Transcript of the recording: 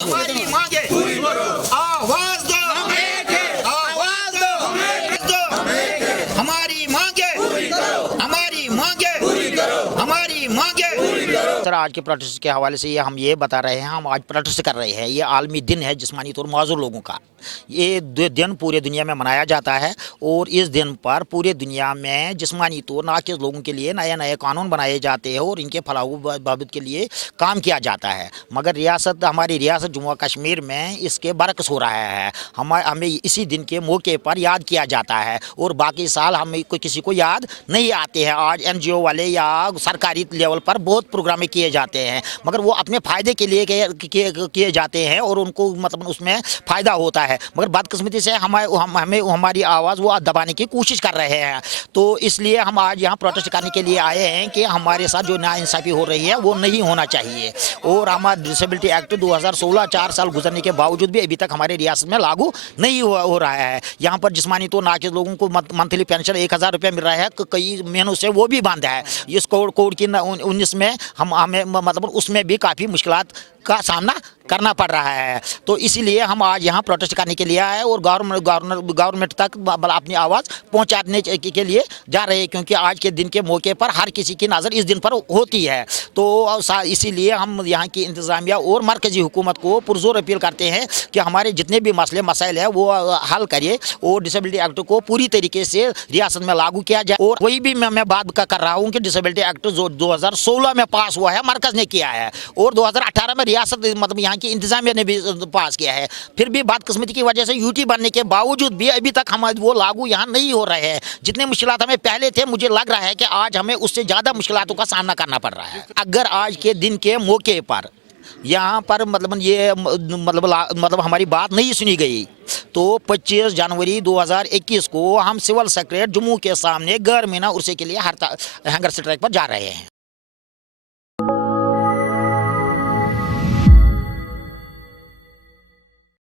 ہماری مانگے آواز دو، آواز دو، ہماری مانگے، ہماری مانگے، ہماری مانگے۔ سر آج کے پروٹیسٹ کے حوالے سے ہم یہ بتا رہے ہیں، ہم آج پروٹیسٹ کر رہے ہیں۔ یہ عالمی دن ہے جسمانی طور معذور لوگوں کا۔ یہ دن پورے دنیا میں منایا جاتا ہے اور اس دن پر پورے دنیا میں جسمانی طور ناقص لوگوں کے لیے نئے نئے قانون بنائے جاتے ہیں اور ان کے فلاح و بہبود کے لیے کام کیا جاتا ہے۔ مگر ہماری ریاست جموں و کشمیر میں اس کے برعکس ہو رہا ہے۔ ہمیں اسی دن کے موقع پر یاد کیا جاتا ہے اور باقی سال ہمیں کسی کو یاد نہیں آتے ہیں۔ آج این جی او والے یا سرکاری لیول پر بہت پروگرام کیے جاتے ہیں، مگر وہ اپنے فائدے کے لیے کیے جاتے ہیں اور ان کو مطلب اس میں فائدہ ہوتا ہے، مگر بدقسمتی سے ہمیں ہماری آواز وہ دبانے کی کوشش کر رہے ہیں۔ تو اس لیے ہم آج یہاں پروٹیسٹ کرنے کے لیے آئے ہیں کہ ہمارے ساتھ جو ناانصافی ہو رہی ہے وہ نہیں ہونا چاہیے، اور ہمارا ڈسیبلٹی ایکٹ 2016 4 سال گزرنے کے باوجود بھی ابھی تک ہمارے ریاست میں لاگو نہیں ہو رہا ہے۔ یہاں پر جسمانی طور ناقص لوگوں کو منتھلی پینشن 1000 روپے مل رہا ہے، کئی مہینوں سے وہ بھی بند ہے۔ اس کوڈ کی 19 میں ہمیں مطلب اس میں بھی کافی مشکلات کا سامنا کرنا پڑ رہا ہے۔ تو اسی لیے ہم آج یہاں پروٹیسٹ کرنے کے لیے آئے اور گورنمنٹ تک اپنی آواز پہنچانے کے لیے جا رہے ہیں، کیونکہ آج کے دن کے موقع پر ہر کسی کی نظر اس دن پر ہوتی ہے۔ تو اسی لیے ہم یہاں کی انتظامیہ اور مرکزی حکومت کو پرزور اپیل کرتے ہیں کہ ہمارے جتنے بھی مسائل ہیں وہ حل کریے اور ڈسیبلٹی ایکٹ کو پوری طریقے سے ریاست میں لاگو کیا جائے۔ اور وہی بھی میں بات کر رہا ہوں کہ ڈسیبلٹی ایکٹ 2016 میں پاس ہوا ہے، مرکز نے کیا ہے، اور 2018 میں ریاست مطلب یہاں کی انتظامیہ نے بھی پاس کیا ہے۔ پھر بھی بدقسمتی کی وجہ سے یوٹی بننے کے باوجود بھی ابھی تک ہم وہ لاگو یہاں نہیں ہو رہے ہیں۔ جتنے مشکلات ہمیں پہلے تھے، مجھے لگ رہا ہے کہ آج ہمیں اس سے زیادہ مشکلاتوں کا سامنا کرنا پڑ رہا ہے۔ اگر آج کے دن کے موقع پر یہاں پر مطلب ہماری بات نہیں سنی گئی تو 25 جنوری 2021 کو ہم سول سیکریٹریٹ جموں کے سامنے غیر معنی عرصے کے لیے ہنگر اسٹرائک پر جا رہے ہیں۔